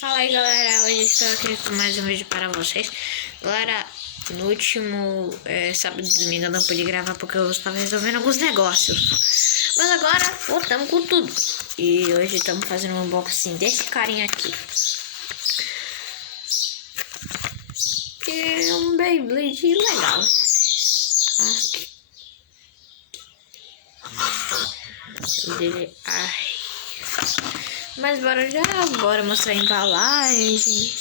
Fala aí, galera, hoje estou aqui com mais um vídeo para vocês. Galera, no último sábado e domingo eu não pude gravar porque eu estava resolvendo alguns negócios. Mas agora voltamos com tudo. E hoje estamos fazendo um unboxing desse carinha aqui, que é um Beyblade legal. Aqui. Mas bora mostrar a embalagem.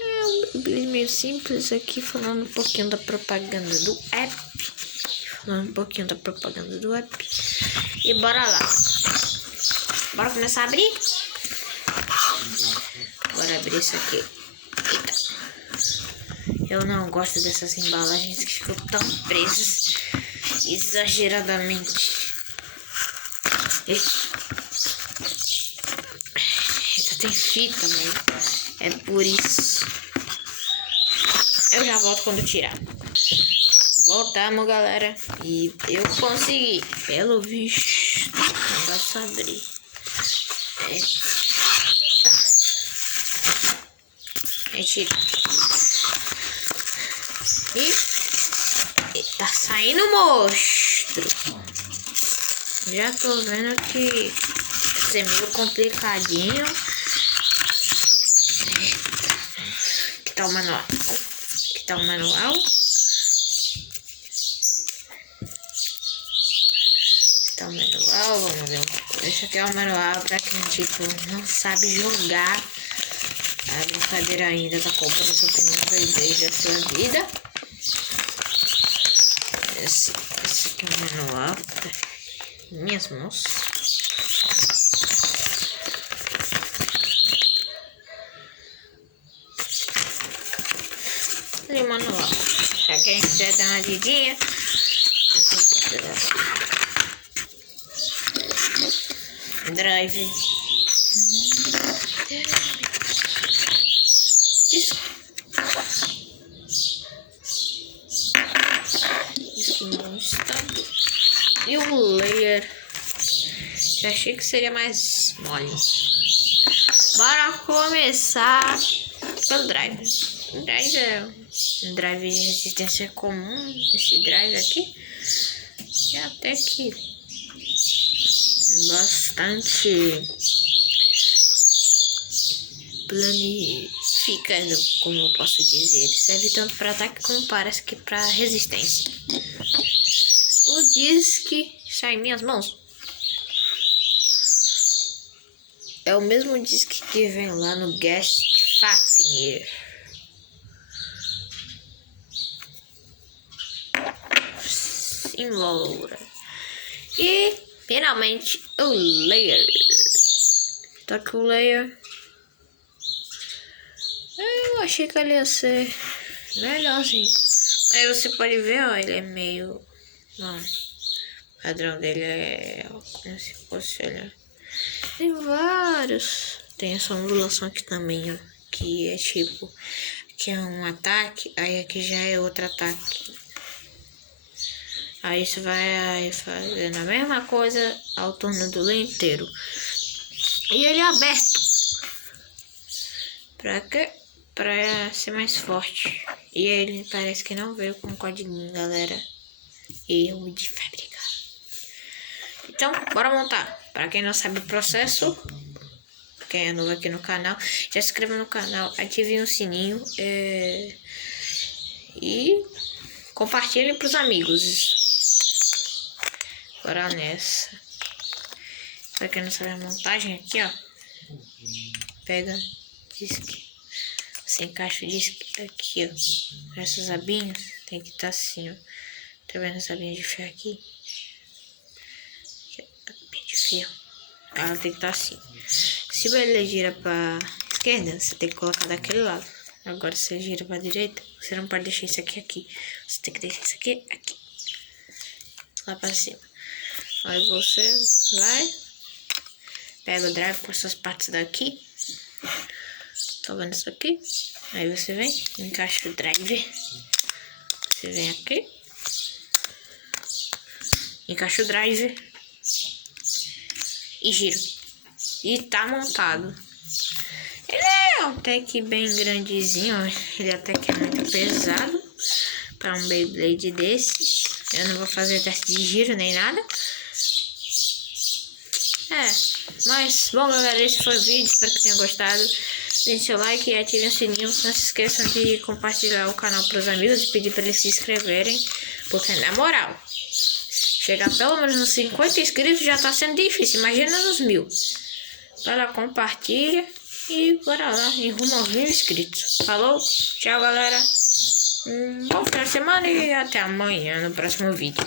É um Beyblade meio simples aqui, falando um pouquinho da propaganda do app. E bora lá. Bora começar a abrir? Bora abrir isso aqui. Eita. Eu não gosto dessas embalagens que ficam tão presas exageradamente. Eita, tem fita, mas é por isso. Eu já volto quando tirar. Voltamos, galera. E eu consegui, pelo visto. Não dá pra abrir. Retira. E tá saindo monstro. Já tô vendo que isso é meio complicadinho. Aqui tá o manual. Vamos ver. Esse aqui é o manual pra quem não sabe jogar a brincadeira ainda, tá comprando seu primeiro Beyblade da sua vida. Esse aqui é o manual. Minhas mãos. E o manual. Já que a gente já dá uma lidinha. Drive. E o layer. Já achei que seria mais mole. Bora começar pelo drive. O drive é um drive de resistência comum. Esse drive aqui é até que bastante planificado, como eu posso dizer. Ele serve tanto para ataque como parece que para resistência. O disque sai em minhas mãos. É o mesmo disque que vem lá no Guest Fafnir. Envolura. E finalmente o layer. Tá com o layer. Eu achei que ele ia ser melhor assim. Aí você pode ver, ó, ele é meio... Ó, o padrão dele é como se fosse, olha. Tem vários. Tem essa ondulação aqui também, ó. Que é tipo... Que é um ataque, aí aqui já é outro ataque. Aí isso vai fazendo a mesma coisa ao torno do layer inteiro. E ele é aberto. Pra quê? Pra ser mais forte. E ele parece que não veio com código, galera. Erro de fábrica. Então, bora montar. Pra quem não sabe o processo, quem é novo aqui no canal, já se inscreva no canal, ative o sininho e compartilhe pros amigos. Bora nessa. Pra quem não sabe a montagem aqui, ó. Pega disque. Você encaixa o disque aqui, ó. Essas abinhas tem que estar assim, ó. Tá vendo essa abinha de ferro aqui? Abinha de ferro. Ela tem que estar assim. Se você gira pra esquerda, você tem que colocar daquele lado. Agora se você gira pra direita, você não pode deixar isso aqui. Você tem que deixar isso aqui. Lá pra cima. Aí você vai, pega o drive com essas partes daqui. Tá vendo isso aqui? Aí você vem, encaixa o drive. Você vem aqui, encaixa o drive e gira. E tá montado. Ele é até que bem grandezinho, ele até que é muito pesado para um Beyblade desse. Eu não vou fazer teste de giro nem nada. Mas, bom galera, esse foi o vídeo, espero que tenham gostado. Deixe seu like e ativem o sininho. Não se esqueçam de compartilhar o canal para os amigos e pedir para eles se inscreverem. Porque, na moral, chegar pelo menos nos 50 inscritos já tá sendo difícil. Imagina nos 1000. Vai lá, compartilha e bora lá, em rumo aos 1000 inscritos. Falou? Tchau, galera. Bom final de semana e até amanhã no próximo vídeo.